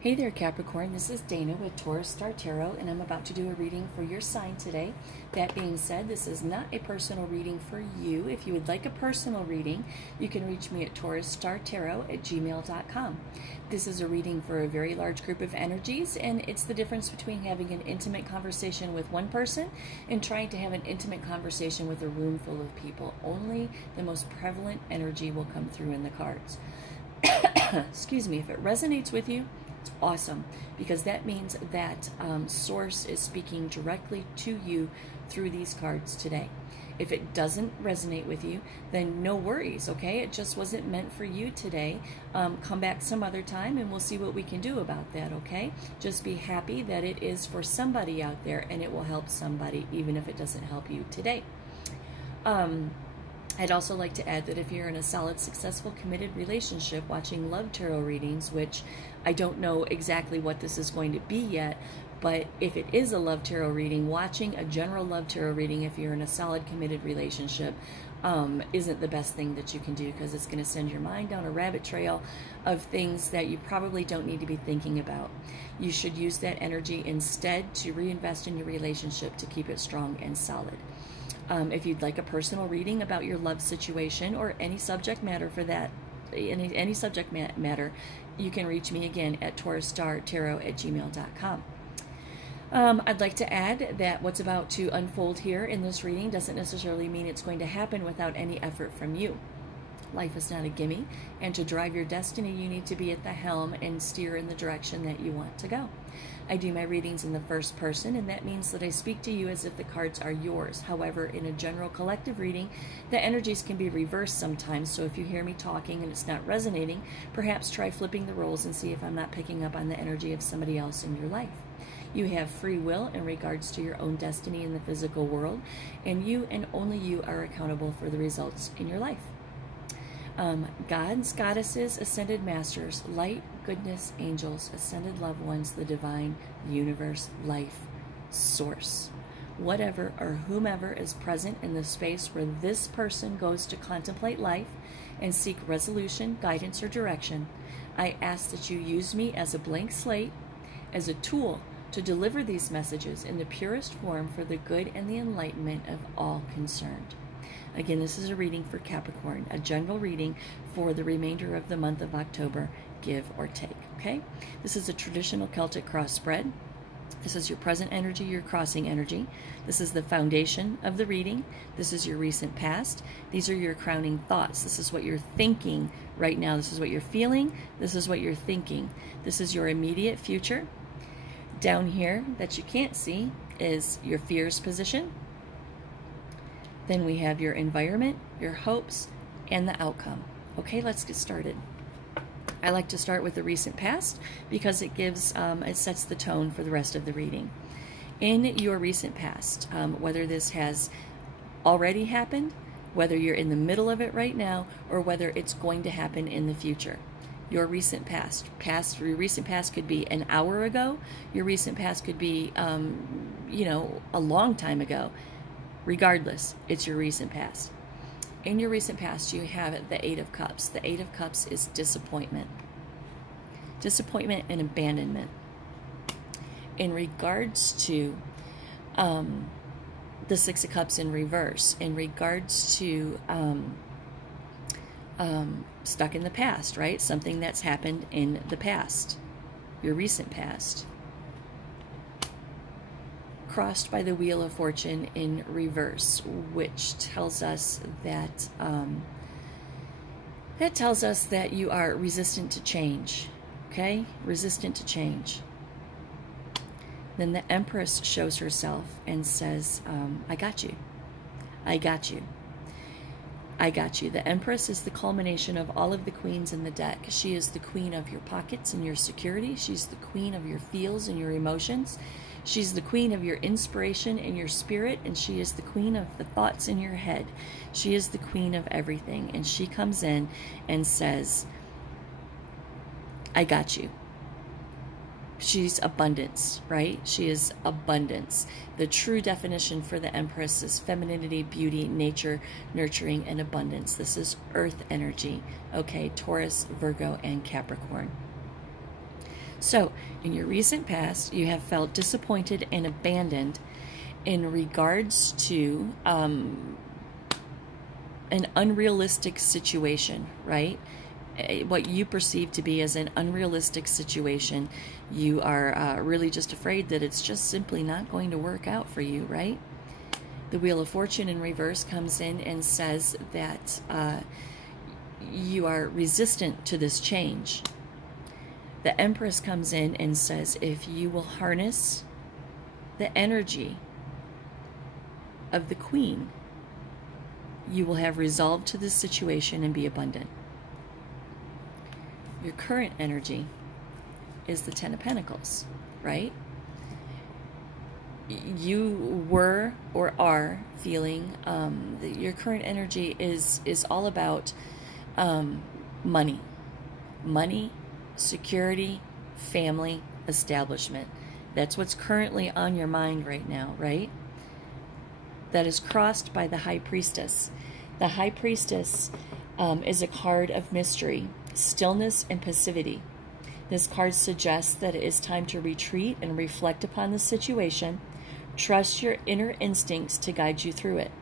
Hey there, Capricorn. This is Dana with Taurus Star Tarot, and I'm about to do a reading for your sign today. That being said, this is not a personal reading for you. If you would like a personal reading, you can reach me at taurusstartarot@gmail.com. This is a reading for a very large group of energies, and it's the difference between having an intimate conversation with one person and trying to have an intimate conversation with a room full of people. Only the most prevalent energy will come through in the cards. Excuse me. If it resonates with you, it's awesome, because that means that Source is speaking directly to you through these cards today. If it doesn't resonate with you, then no worries, okay? It just wasn't meant for you today. Come back some other time and we'll see what we can do about that, okay? Just be happy that it is for somebody out there and it will help somebody, even if it doesn't help you today. I'd also like to add that if you're in a solid, successful, committed relationship watching love tarot readings, which I don't know exactly what this is going to be yet, but if it is a love tarot reading, watching a general love tarot reading if you're in a solid, committed relationship isn't the best thing that you can do, because it's going to send your mind down a rabbit trail of things that you probably don't need to be thinking about. You should use that energy instead to reinvest in your relationship to keep it strong and solid. If you'd like a personal reading about your love situation or any subject matter for that, any subject matter, you can reach me again at taurusstartarot@gmail.com. I'd like to add that what's about to unfold here in this reading doesn't necessarily mean it's going to happen without any effort from you. Life is not a gimme, and to drive your destiny, you need to be at the helm and steer in the direction that you want to go. I do my readings in the first person, and that means that I speak to you as if the cards are yours. However, in a general collective reading, the energies can be reversed sometimes, so if you hear me talking and it's not resonating, perhaps try flipping the roles and see if I'm not picking up on the energy of somebody else in your life. You have free will in regards to your own destiny in the physical world, and you and only you are accountable for the results in your life. Gods, goddesses, ascended masters, light, goodness, angels, ascended loved ones, the divine, universe, life, source. Whatever or whomever is present in the space where this person goes to contemplate life and seek resolution, guidance, or direction, I ask that you use me as a blank slate, as a tool to deliver these messages in the purest form for the good and the enlightenment of all concerned. Again, this is a reading for Capricorn, a general reading for the remainder of the month of October, give or take, okay? This is a traditional Celtic cross spread. This is your present energy, your crossing energy. This is the foundation of the reading. This is your recent past. These are your crowning thoughts. This is what you're thinking right now. This is what you're feeling. This is what you're thinking. This is your immediate future. Down here that you can't see is your fears position. Then we have your environment, your hopes, and the outcome. Okay, let's get started. I like to start with the recent past because it gives, it sets the tone for the rest of the reading. In your recent past, whether this has already happened, whether you're in the middle of it right now, or whether it's going to happen in the future. Your recent past. Your recent past could be an hour ago. Your recent past could be, you know, a long time ago. Regardless, it's your recent past. In your recent past, you have the Eight of Cups. The Eight of Cups is disappointment. Disappointment and abandonment. In regards to the Six of Cups in reverse, in regards to stuck in the past, right? Something that's happened in the past, your recent past. Crossed by the Wheel of Fortune in reverse, which tells us that you are resistant to change, okay? Resistant to change. Then the Empress shows herself and says, I got you. I got you. I got you. The Empress is the culmination of all of the queens in the deck. She is the queen of your pockets and your security. She's the queen of your feels and your emotions. She's the queen of your inspiration and your spirit, and she is the queen of the thoughts in your head. She is the queen of everything, and she comes in and says, I got you. She's abundance, right? She is abundance. The true definition for the Empress is femininity, beauty, nature, nurturing, and abundance. This is earth energy, okay? Taurus, Virgo, and Capricorn. So, in your recent past, you have felt disappointed and abandoned in regards to an unrealistic situation, right? What you perceive to be as an unrealistic situation. You are really just afraid that it's just simply not going to work out for you, right? The Wheel of Fortune in reverse comes in and says that you are resistant to this change. The Empress comes in and says, if you will harness the energy of the Queen, you will have resolve to this situation and be abundant. Your current energy is the Ten of Pentacles, right? You were or are feeling that your current energy is all about money, security, family, establishment. That's what's currently on your mind right now, right? That is crossed by the High Priestess. The High Priestess is a card of mystery, stillness, and passivity. This card suggests that it is time to retreat and reflect upon the situation. Trust your inner instincts to guide you through it.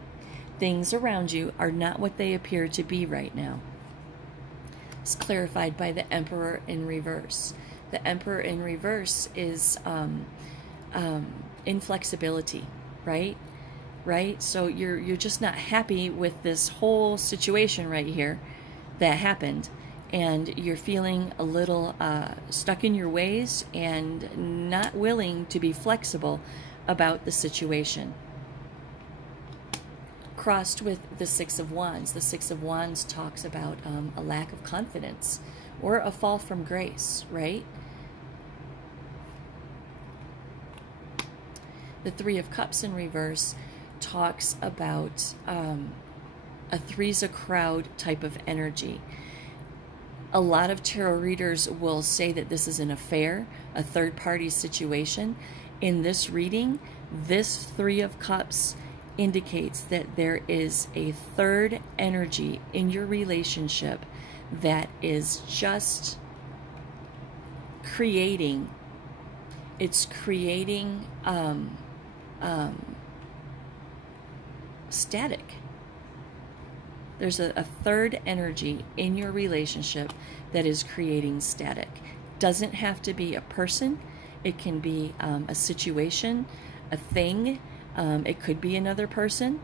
Things around you are not what they appear to be right now. It's clarified by the Emperor in reverse. The Emperor in reverse is inflexibility, right? Right? So you're just not happy with this whole situation right here that happened, and you're feeling a little stuck in your ways and not willing to be flexible about the situation. Crossed with the Six of Wands. The Six of Wands talks about a lack of confidence or a fall from grace, right? The Three of Cups in reverse talks about a three's a crowd type of energy. A lot of tarot readers will say that this is an affair, a third-party situation. In this reading, this Three of Cups indicates that there is a third energy in your relationship that is just creating, it's creating static. There's a third energy in your relationship that is creating static. Doesn't have to be a person. It can be a situation, a thing. It could be another person.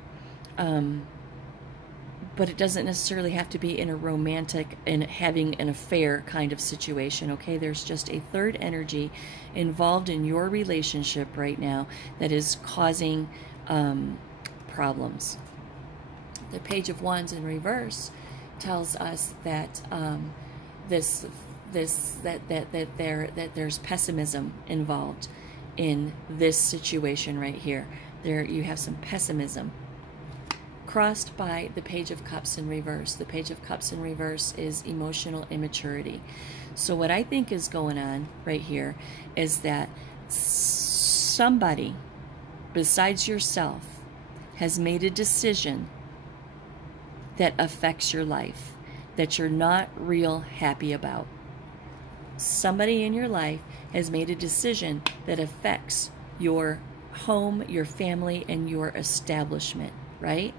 But it doesn't necessarily have to be in a romantic and having an affair kind of situation, okay? There's just a third energy involved in your relationship right now that is causing problems. The Page of Wands in reverse tells us that there's pessimism involved in this situation right here. There you have some pessimism. Crossed by the Page of Cups in reverse. The Page of Cups in reverse is emotional immaturity. So what I think is going on right here is that somebody besides yourself has made a decision that affects your life, that you're not real happy about. Somebody in your life has made a decision that affects your home, your family, and your establishment, right?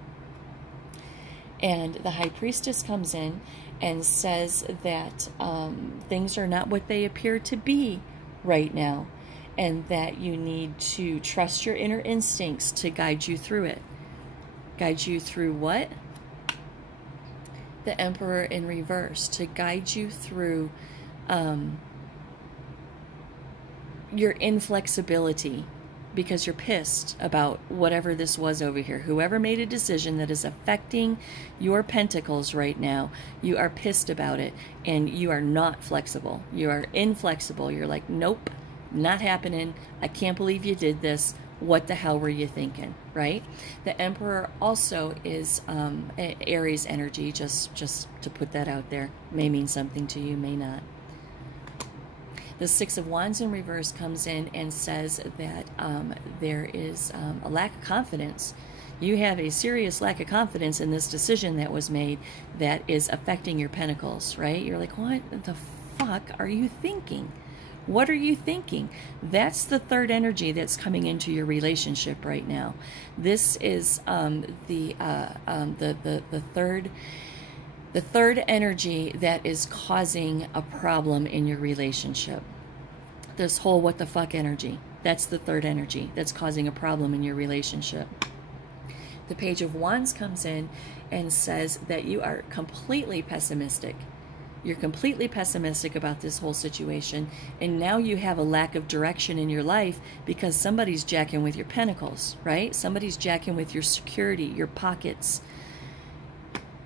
And the High Priestess comes in and says that things are not what they appear to be right now, and that you need to trust your inner instincts to guide you through it. Guide you through what? The Emperor in reverse, to guide you through your inflexibility, because you're pissed about whatever this was over here. Whoever made a decision that is affecting your pentacles right now, you are pissed about it, and you are not flexible. You are inflexible. You're like, nope, not happening. I can't believe you did this. What the hell were you thinking, right? The Emperor also is Aries energy, just to put that out there. May mean something to you, may not. The Six of Wands in reverse comes in and says that there is a lack of confidence. You have a serious lack of confidence in this decision that was made that is affecting your pentacles, right? You're like, what the fuck are you thinking, What are you thinking? That's the third energy that's coming into your relationship right now. This is the third energy that is causing a problem in your relationship. This whole what the fuck energy. That's the third energy that's causing a problem in your relationship. The Page of Wands comes in and says that you are completely pessimistic. You're completely pessimistic about this whole situation, and now you have a lack of direction in your life because somebody's jacking with your pentacles, right? Somebody's jacking with your security, your pockets.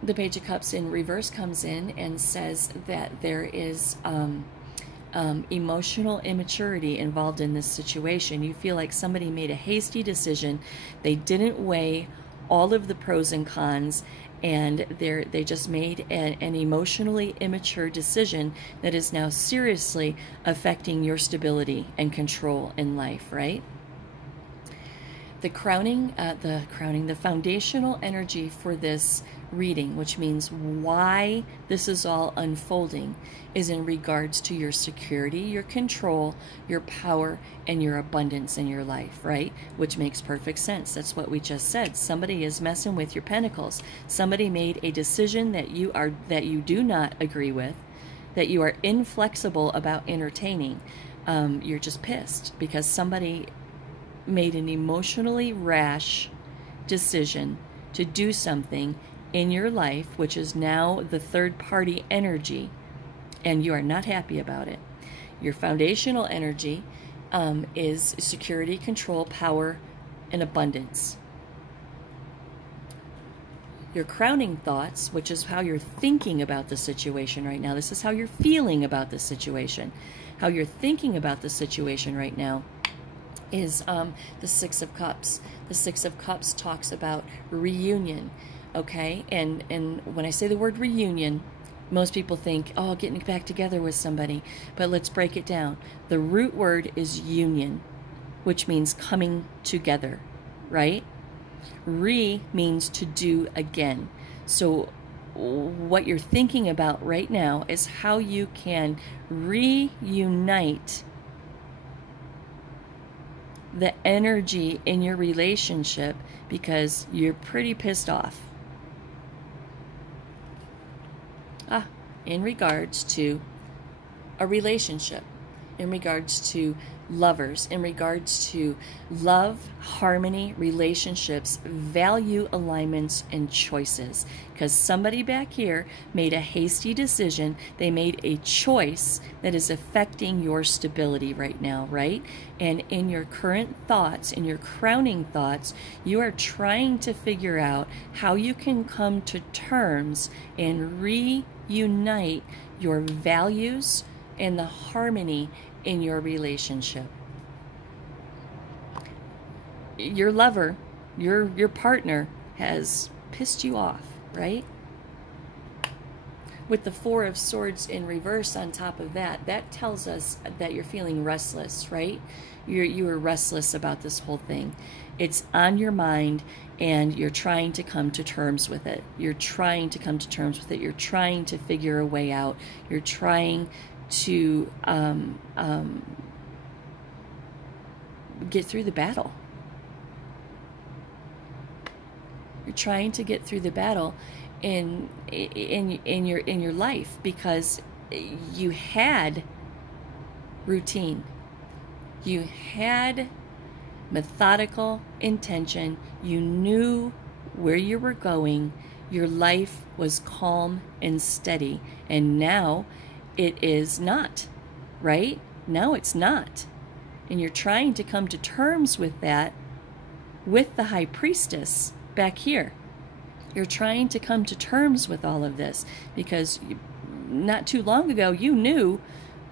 The Page of Cups in reverse comes in and says that there is emotional immaturity involved in this situation. You feel like somebody made a hasty decision. They didn't weigh all of the pros and cons, and they just made an emotionally immature decision that is now seriously affecting your stability and control in life, right? The foundational energy for this reading, which means why this is all unfolding, is in regards to your security, your control, your power, and your abundance in your life, right? Which makes perfect sense. That's what we just said. Somebody is messing with your pentacles. Somebody made a decision that you do not agree with, that you are inflexible about entertaining. You're just pissed because somebody made an emotionally rash decision to do something in your life, which is now the third party energy, and you are not happy about it. Your foundational energy is security, control, power, and abundance. Your crowning thoughts, which is how you're thinking about the situation right now. This is how you're feeling about the situation. How you're thinking about the situation right now is the Six of Cups. The Six of Cups talks about reunion, okay? And when I say the word reunion, most people think, oh, getting back together with somebody. But let's break it down. The root word is union, which means coming together, right? Re means to do again. So what you're thinking about right now is how you can reunite the energy in your relationship because you're pretty pissed off. In regards to a relationship, in regards to lovers, in regards to love, harmony, relationships, value alignments, and choices. Because somebody back here made a hasty decision. They made a choice that is affecting your stability right now, right? And in your current thoughts, in your crowning thoughts, you are trying to figure out how you can come to terms and reunite your values and the harmony in your relationship. Your lover, your partner has pissed you off, right? With the Four of Swords in reverse on top of that, that tells us that you're feeling restless, right? You are restless about this whole thing. It's on your mind and you're trying to come to terms with it. You're trying to come to terms with it. You're trying to figure a way out. You're trying to get through the battle. You're trying to get through the battle in your life because you had routine. You had methodical intention. You knew where you were going. Your life was calm and steady. And now it is not, right? Now it's not. And you're trying to come to terms with that with the High Priestess back here. You're trying to come to terms with all of this because not too long ago you knew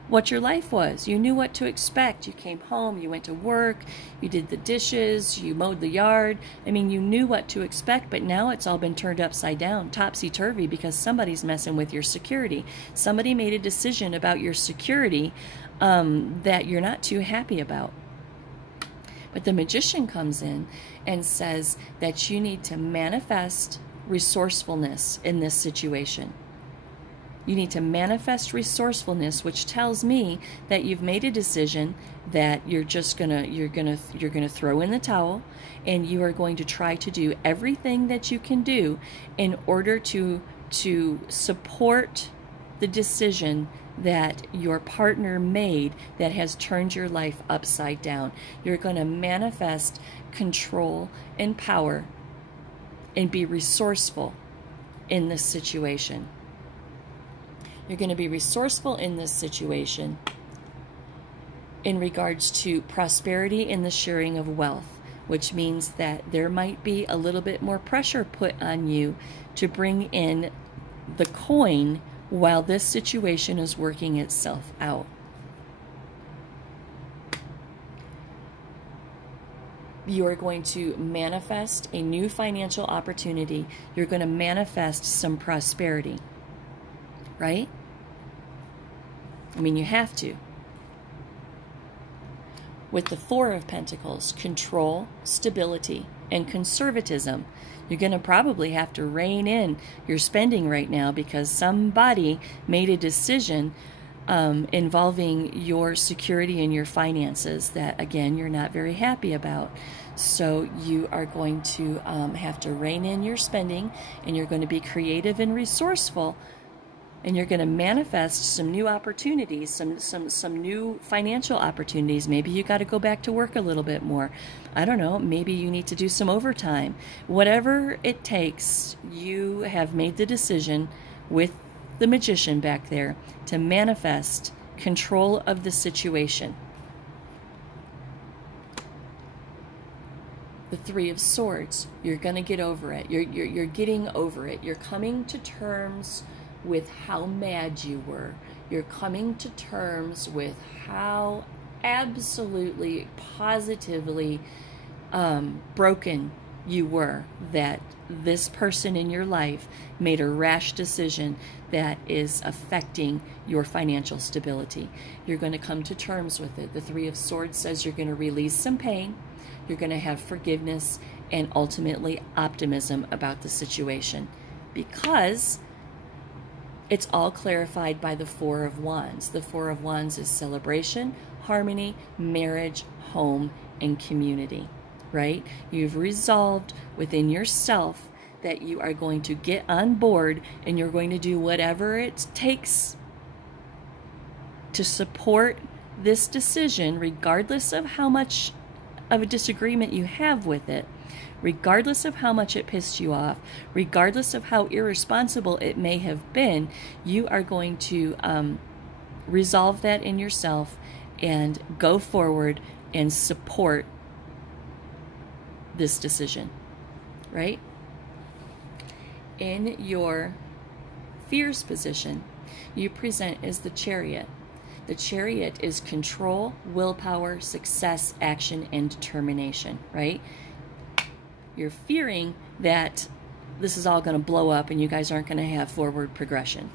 what your life was. You knew what to expect. You came home, you went to work, you did the dishes, you mowed the yard. I mean, you knew what to expect, but now it's all been turned upside down, topsy-turvy, because somebody's messing with your security. Somebody made a decision about your security that you're not too happy about. But the Magician comes in and says that you need to manifest resourcefulness in this situation. You need to manifest resourcefulness, which tells me that you've made a decision that you're gonna throw in the towel, and you are going to try to do everything that you can do in order to support the decision that your partner made that has turned your life upside down. You're going to manifest control and power and be resourceful in this situation. You're going to be resourceful in this situation in regards to prosperity and the sharing of wealth, which means that there might be a little bit more pressure put on you to bring in the coin while this situation is working itself out. You are going to manifest a new financial opportunity. You're going to manifest some prosperity, right? I mean, you have to. With the Four of Pentacles, control, stability, and conservatism, you're going to probably have to rein in your spending right now because somebody made a decision involving your security and your finances that, again, you're not very happy about. So you are going to have to rein in your spending, and you're going to be creative and resourceful, and you're going to manifest some new opportunities, some new financial opportunities. Maybe you got to go back to work a little bit more. I don't know, maybe you need to do some overtime. Whatever it takes, you have made the decision with the Magician back there to manifest control of the situation. The Three of Swords, you're going to get over it. You're getting over it. You're coming to terms with how mad you were. You're coming to terms with how absolutely, positively broken you were that this person in your life made a rash decision that is affecting your financial stability. You're going to come to terms with it. The Three of Swords says you're going to release some pain, you're going to have forgiveness, and ultimately optimism about the situation, because it's all clarified by the Four of Wands. The Four of Wands is celebration, harmony, marriage, home, and community, right? You've resolved within yourself that you are going to get on board and you're going to do whatever it takes to support this decision, regardless of how much of a disagreement you have with it, regardless of how much it pissed you off, regardless of how irresponsible it may have been. You are going to resolve that in yourself and go forward and support this decision, right? In your Fears position, you present as the Chariot. The Chariot is control, willpower, success, action, and determination, right? You're fearing that this is all going to blow up and you guys aren't going to have forward progression.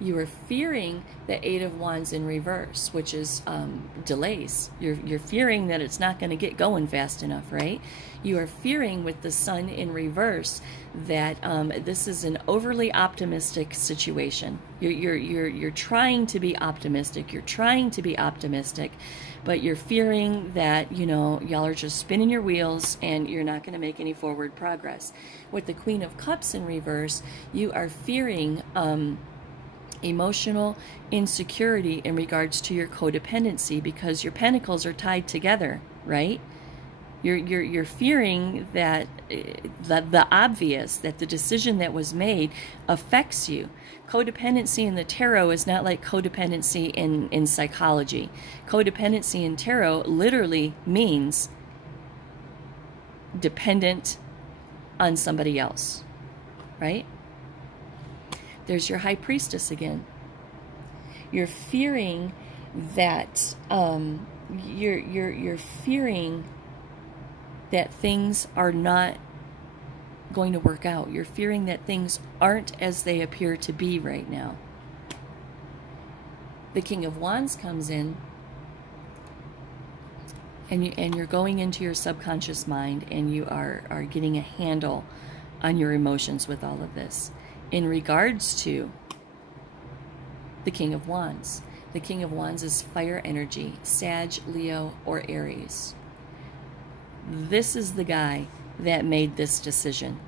You are fearing the Eight of Wands in reverse, which is delays. You're fearing that it's not going to get going fast enough, right? You are fearing with the Sun in reverse that this is an overly optimistic situation. You're trying to be optimistic. You're trying to be optimistic, but you're fearing that, you know, y'all are just spinning your wheels and you're not going to make any forward progress. With the Queen of Cups in reverse, you are fearing emotional insecurity in regards to your codependency, because your pentacles are tied together, right? You're fearing that the obvious, that the decision that was made affects you. Codependency in the tarot is not like codependency in psychology. Codependency in tarot literally means dependent on somebody else, right? There's your High Priestess again. You're fearing that you're fearing that things are not going to work out. You're fearing that things aren't as they appear to be right now. The King of Wands comes in, and you're going into your subconscious mind, and you are getting a handle on your emotions with all of this. in regards to the King of Wands. The King of Wands is fire energy, Sag, Leo, or Aries. This is the guy that made this decision,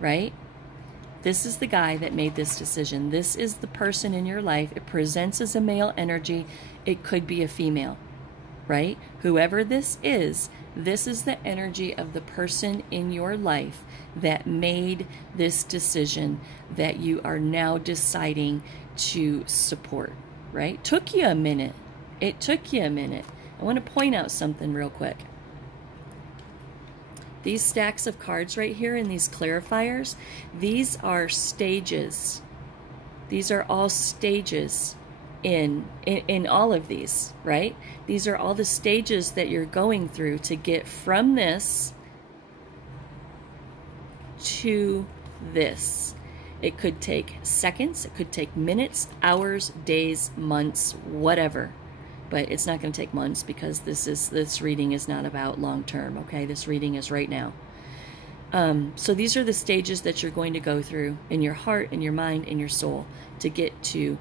right? This is the guy that made this decision. This is the person in your life. It presents as a male energy. It could be a female, right? Whoever this is the energy of the person in your life that made this decision that you are now deciding to support, right? Took you a minute. It took you a minute. I want to point out something real quick. These stacks of cards right here and these clarifiers, these are stages. These are all stages in all of these, right? These are all the stages that you're going through to get from this to this. It could take seconds, it could take minutes, hours, days, months, whatever. But it's not going to take months because this reading is not about long term, okay? This reading is right now. So these are the stages that you're going to go through in your heart, in your mind, in your soul to get to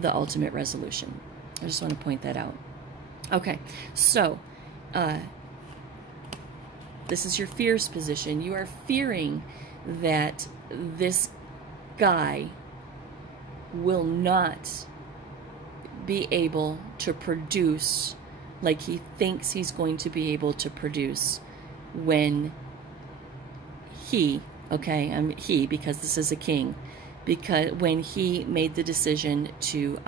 the ultimate resolution. I just want to point that out. Okay, so this is your fears position. You are fearing that this guy will not be able to produce like he thinks he's going to be able to produce when he, okay, he, because this is a king, because when he made the decision to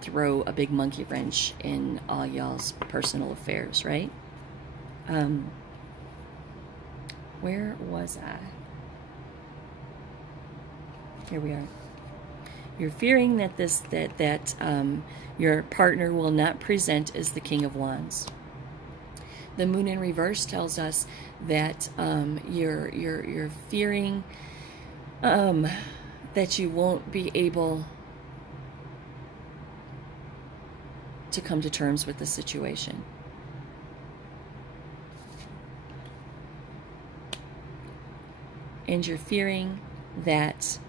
throw a big monkey wrench in all y'all's personal affairs, right? Where was I? Here we are. You're fearing that your partner will not present as the King of Wands. The Moon in reverse tells us that you're fearing that you won't be able to come to terms with the situation. And you're fearing that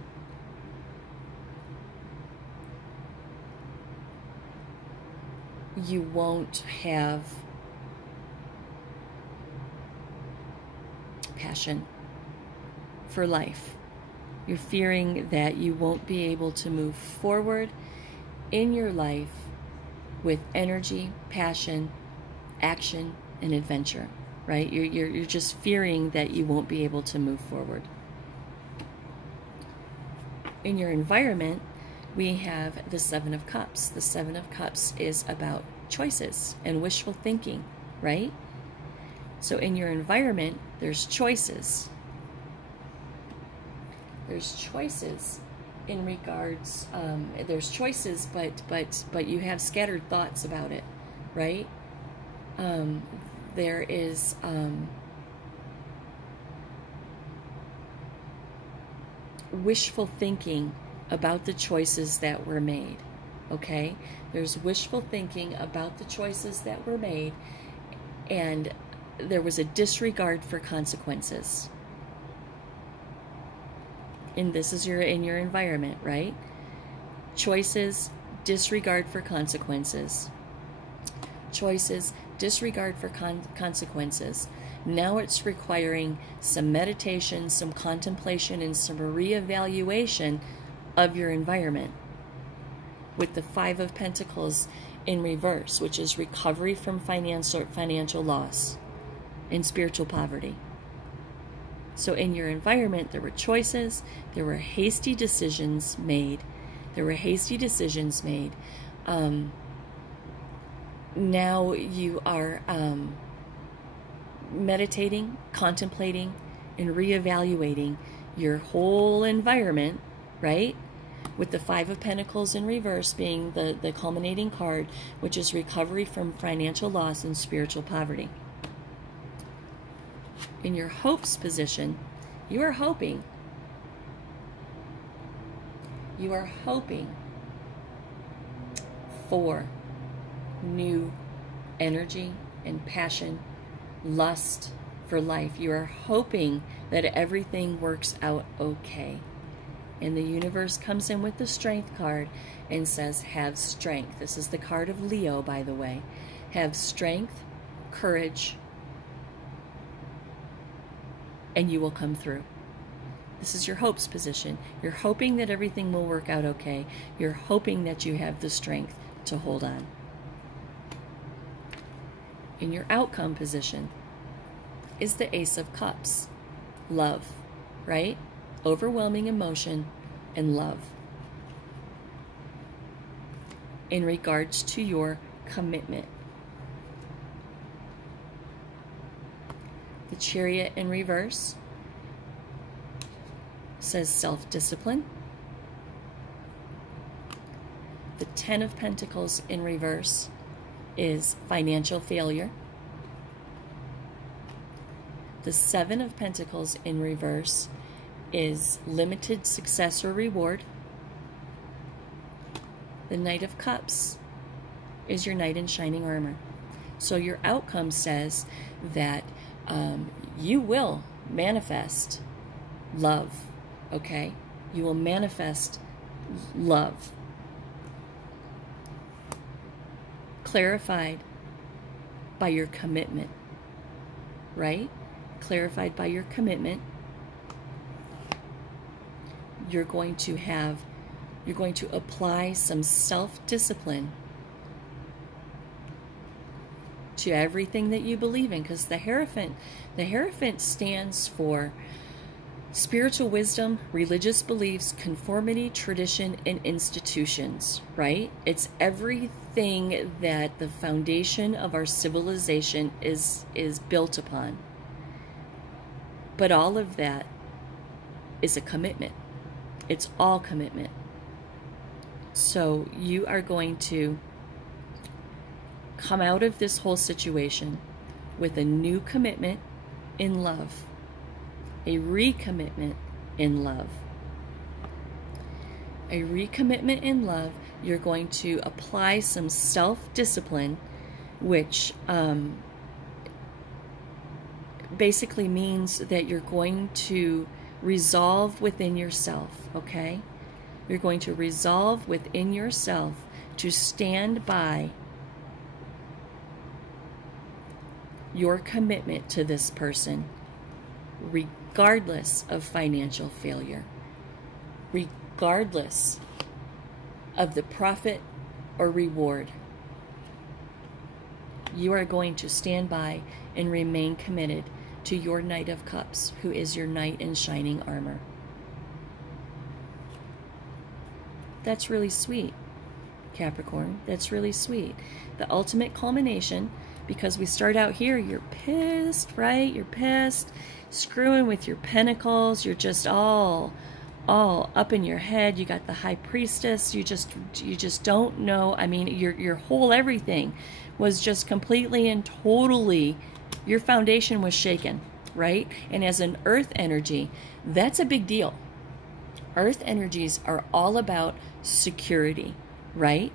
you won't have passion for life. You're fearing that you won't be able to move forward in your life with energy, passion, action, and adventure, right? You're just fearing that you won't be able to move forward. In your environment, we have the Seven of Cups. The Seven of Cups is about choices and wishful thinking, right? So in your environment, there's choices. There's choices in regards, there's choices, but you have scattered thoughts about it, right? There is wishful thinking about the choices that were made, okay? There's wishful thinking about the choices that were made, and there was a disregard for consequences. And this is in your environment, right? Choices, disregard for consequences. Choices, disregard for consequences. Now it's requiring some meditation, some contemplation, and some reevaluation of your environment. With the Five of Pentacles in reverse, which is recovery from financial loss and spiritual poverty. So in your environment, there were choices, there were hasty decisions made. Now you are meditating, contemplating, and reevaluating your whole environment, right? With the Five of Pentacles in reverse being the culminating card, which is recovery from financial loss and spiritual poverty. In your hopes position, you are hoping for new energy and passion, lust for life. You are hoping that everything works out okay. And the universe comes in with the Strength card and says, have strength. This is the card of Leo, by the way. Have strength, courage, and you will come through. This is your hopes position. You're hoping that everything will work out okay. You're hoping that you have the strength to hold on. In your outcome position is the Ace of Cups. Love, right? Overwhelming emotion and love. In regards to your commitment. The Chariot in reverse says self-discipline. The Ten of Pentacles in reverse is financial failure. The Seven of Pentacles in reverse is limited success or reward. The Knight of Cups is your knight in shining armor. So your outcome says that you will manifest love, okay? You will manifest love. Clarified by your commitment, right? Clarified by your commitment. You're going to apply some self-discipline to everything that you believe in, because the Hierophant stands for spiritual wisdom, religious beliefs, conformity, tradition, and institutions, right? It's everything that the foundation of our civilization is built upon. But all of that is a commitment. It's all commitment. So you are going to come out of this whole situation with a new commitment in love, a recommitment in love. A recommitment in love, you're going to apply some self-discipline, which basically means that you're going to resolve within yourself, okay? You're going to resolve within yourself to stand by your commitment to this person, regardless of financial failure, regardless of the profit or reward. You are going to stand by and remain committed to your Knight of Cups, who is your knight in shining armor. That's really sweet, Capricorn. That's really sweet. The ultimate culmination, because we start out here, you're pissed, right? You're pissed, screwing with your pentacles. You're just all up in your head. You got the High Priestess. You just don't know. I mean, your whole everything was just completely and totally, your foundation was shaken, right? And as an earth energy, that's a big deal. Earth energies are all about security, right?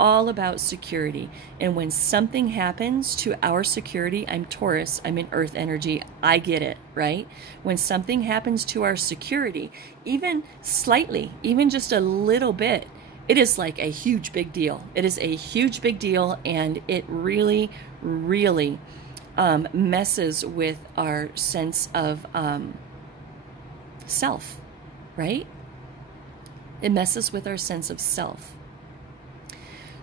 All about security. And when something happens to our security, I'm Taurus, I'm in earth energy, I get it, right? When something happens to our security, even slightly, even just a little bit, it is like a huge big deal. It is a huge big deal, and it really, really messes with our sense of self, right? It messes with our sense of self.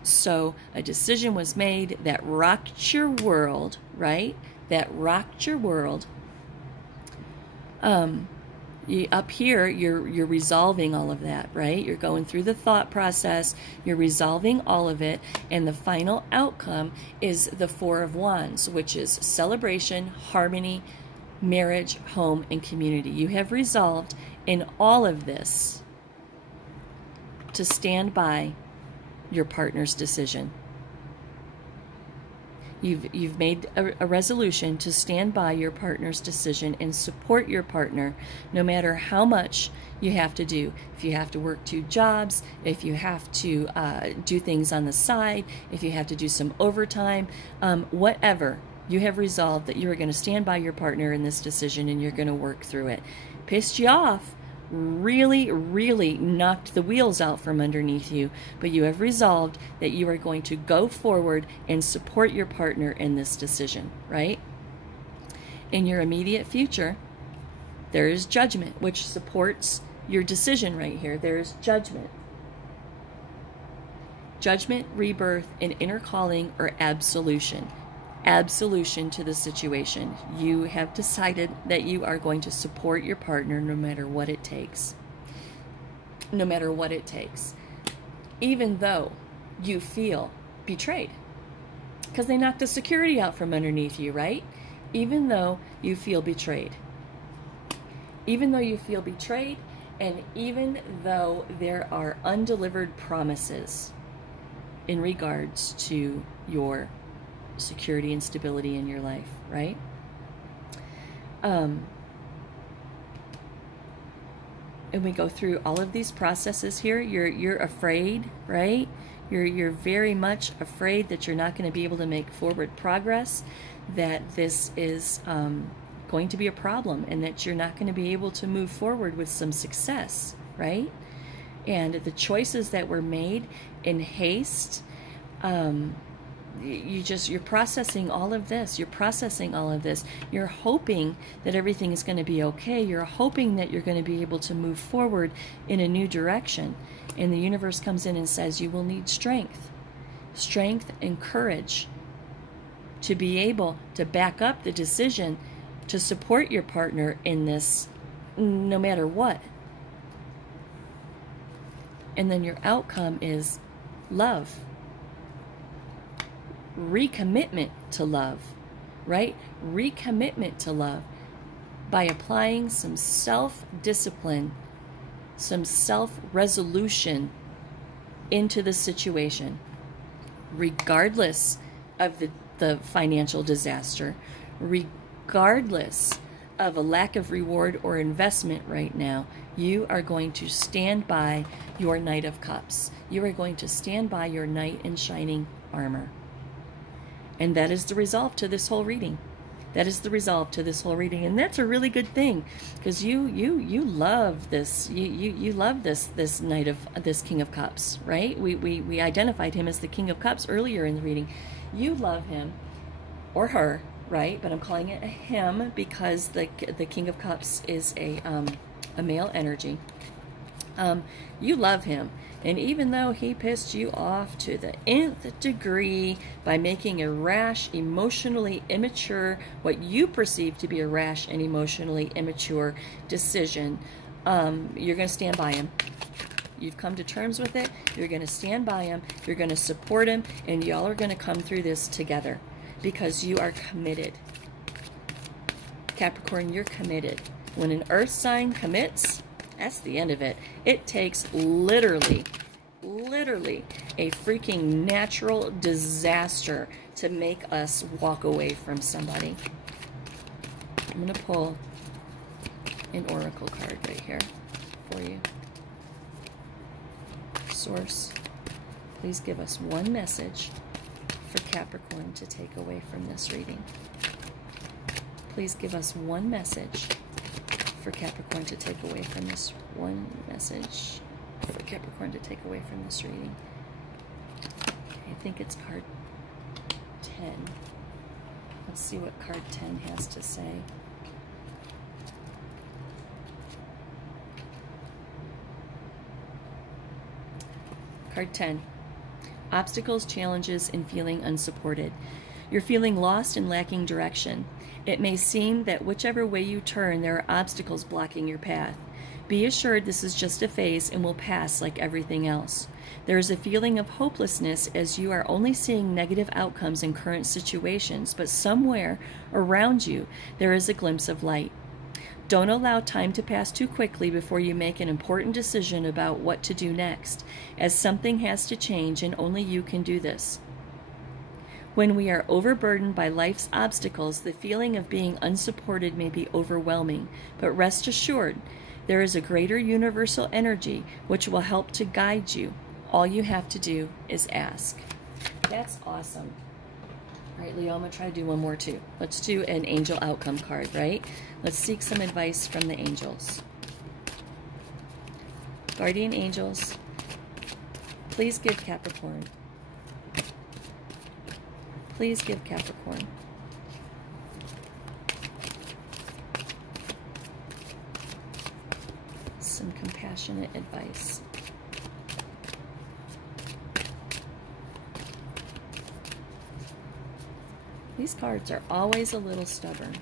So a decision was made that rocked your world, right? That rocked your world. Up here, you're resolving all of that, right? You're going through the thought process. You're resolving all of it. And the final outcome is the Four of Wands, which is celebration, harmony, marriage, home, and community. You have resolved in all of this to stand by your partner's decision. You've made a resolution to stand by your partner's decision and support your partner no matter how much you have to do. If you have to work 2 jobs, if you have to do things on the side, if you have to do some overtime, whatever, you have resolved that you are going to stand by your partner in this decision and you're going to work through it. Pissed you off? really, really knocked the wheels out from underneath you, but you have resolved that you are going to go forward and support your partner in this decision, right? In your immediate future, there is judgment, which supports your decision right here. There is judgment. Judgment, rebirth, and inner calling, or absolution. Absolution to the situation. You have decided that you are going to support your partner no matter what it takes. No matter what it takes. Even though you feel betrayed. Because they knocked the security out from underneath you, right? Even though you feel betrayed. Even though you feel betrayed, and even though there are undelivered promises in regards to your security and stability in your life, right? And we go through all of these processes here. You're afraid, right? You're very much afraid that you're not going to be able to make forward progress, that this is going to be a problem, and that you're not going to be able to move forward with some success, right? And the choices that were made in haste, you're processing all of this. You're processing all of this. You're hoping that everything is going to be okay. You're hoping that you're going to be able to move forward in a new direction. And the universe comes in and says you will need strength. Strength and courage to be able to back up the decision to support your partner in this no matter what. And then your outcome is love. Recommitment to love, right? Recommitment to love by applying some self-discipline, some self-resolution into the situation, regardless of the financial disaster, regardless of a lack of reward or investment right now. You are going to stand by your Knight of Cups. You are going to stand by your knight in shining armor. And that is the resolve to this whole reading. That is the resolve to this whole reading. And that's a really good thing, because you love this. You love this Knight of this King of Cups, right? We identified him as the King of Cups earlier in the reading. You love him or her, right? But I'm calling it a him because the King of Cups is a male energy. You love him. And even though he pissed you off to the nth degree by making a rash, emotionally immature, what you perceive to be a rash and emotionally immature decision, you're going to stand by him. You've come to terms with it. You're going to stand by him. You're going to support him. And y'all are going to come through this together because you are committed. Capricorn, you're committed. When an earth sign commits, that's the end of it. It takes literally a freaking natural disaster to make us walk away from somebody. I'm going to pull an oracle card right here for you. Source, please give us one message for Capricorn to take away from this reading. Please give us one message for Capricorn to take away from this one message for Capricorn to take away from this reading. I think it's card 10. Let's see what card 10 has to say. Card 10. Obstacles, challenges, and feeling unsupported. You're feeling lost and lacking direction. It may seem that whichever way you turn, there are obstacles blocking your path. Be assured this is just a phase and will pass like everything else. There is a feeling of hopelessness as you are only seeing negative outcomes in current situations, but somewhere around you there is a glimpse of light. Don't allow time to pass too quickly before you make an important decision about what to do next, as something has to change and only you can do this. When we are overburdened by life's obstacles, the feeling of being unsupported may be overwhelming, but rest assured, there is a greater universal energy which will help to guide you. All you have to do is ask. That's awesome. All right, Leo, I'm going to try to do one more too. Let's do an angel outcome card, right? Let's seek some advice from the angels. Guardian angels, please give Capricorn. Please give Capricorn. Some compassionate advice. These cards are always a little stubborn.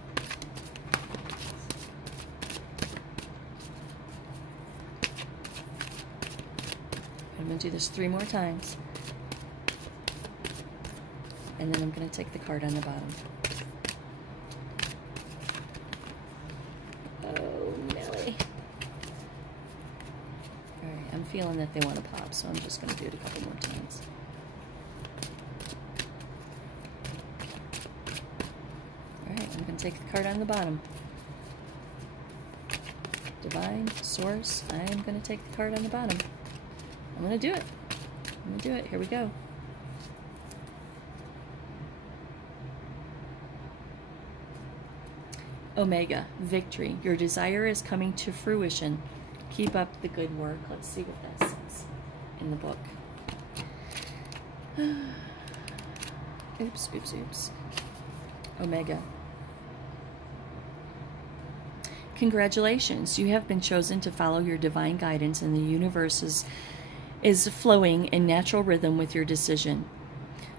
I'm going to do this 3 more times. And then I'm going to take the card on the bottom. Oh, Nelly. Alright, I'm feeling that they want to pop, so I'm just going to do it a couple more times. Alright, I'm going to take the card on the bottom. Divine, Source, I'm going to take the card on the bottom. I'm going to do it. I'm going to do it. Here we go. Omega, victory. Your desire is coming to fruition. Keep up the good work. Let's see what that says in the book. Oops, oops, oops. Omega. Congratulations. You have been chosen to follow your divine guidance, and the universe is flowing in natural rhythm with your decision.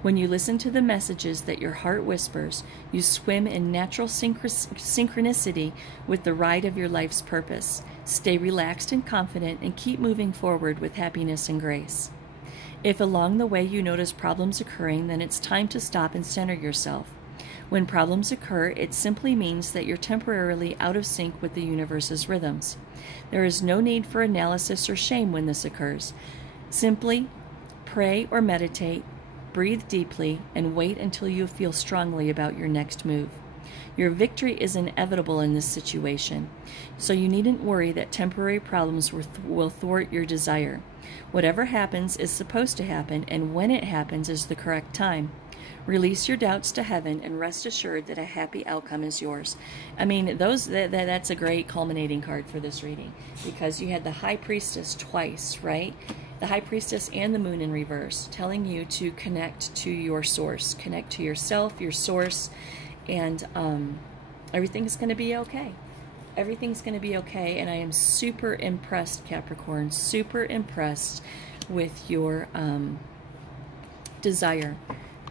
When you listen to the messages that your heart whispers, you swim in natural synchronicity with the ride of your life's purpose. Stay relaxed and confident and keep moving forward with happiness and grace. If along the way you notice problems occurring, then it's time to stop and center yourself. When problems occur, it simply means that you're temporarily out of sync with the universe's rhythms. There is no need for analysis or shame when this occurs. Simply pray or meditate, breathe deeply, and wait until you feel strongly about your next move. Your victory is inevitable in this situation, so you needn't worry that temporary problems will thwart your desire. Whatever happens is supposed to happen, and when it happens is the correct time. Release your doubts to heaven and rest assured that a happy outcome is yours. I mean, that's a great culminating card for this reading, because you had the High Priestess twice, right? The High Priestess and the Moon in reverse, telling you to connect to your source, connect to yourself, your source, and everything's going to be okay. Everything's going to be okay, and I am super impressed, Capricorn, super impressed with your desire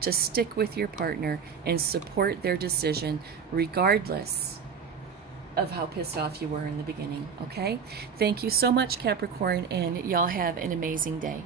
to stick with your partner and support their decision regardless of how pissed off you were in the beginning, okay? Thank you so much, Capricorn, and y'all have an amazing day.